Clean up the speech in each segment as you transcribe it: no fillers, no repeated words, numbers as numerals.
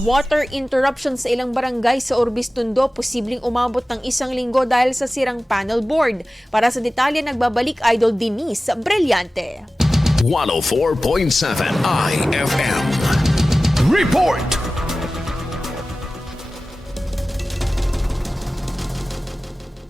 Water interruption sa ilang barangay sa Urbiztondo, posibleng umabot ng isang linggo dahil sa sirang panel board. Para sa detalye, nagbabalik Idol Denise Brillante. 104.7 IFM. Report!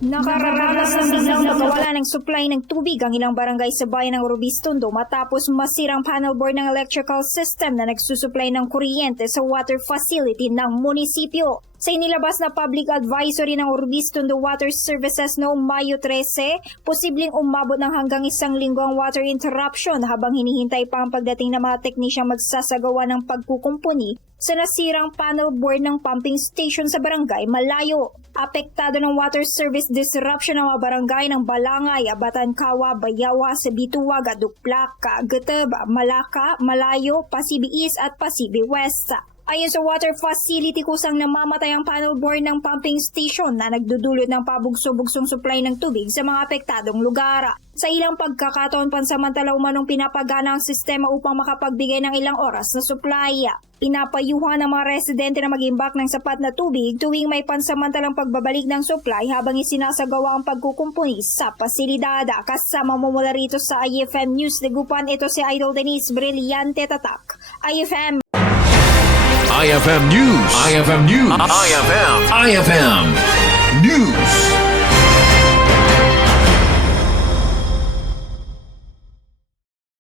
Nakaranas ng biglang pagkawala ng supply ng tubig ang ilang barangay sa bayan ng Urbiztondo matapos masirang panel board ng electrical system na nagsusupply ng kuryente sa water facility ng munisipyo. Sa inilabas na public advisory ng Urbiztondo Water Services noong Mayo 13, posibleng umabot ng hanggang isang linggo ang water interruption habang hinihintay pa ang pagdating ng mga teknisyang magsasagawa ng pagkukumpuni sa nasirang panel board ng pumping station sa barangay Malayo. Apektado ng water service disruption ang mga barangay ng Balangay, Abatankawa, Bayawa, Sabituwag, Duplak, Gatab, Malaka, Malayo, Pasibi East at Pasibi West. Ayon sa water facility, kusang namamatay ang panel board ng pumping station na nagdudulot ng pabugso-bugsong supply ng tubig sa mga apektadong lugar. Sa ilang pagkakataon, pansamantala umanong pinapagana ang sistema upang makapagbigay ng ilang oras na supply. Pinapayuhan ng mga residente na mag-imbak ng sapat na tubig tuwing may pansamantalang pagbabalik ng supply habang isinasagawa ang pagkukumpuni sa pasilidad. Kasama mo mula rito sa IFM News Dagupan, ito si Idol Denise Brillante Tatak. IFM IFM News. IFM News. IFM News.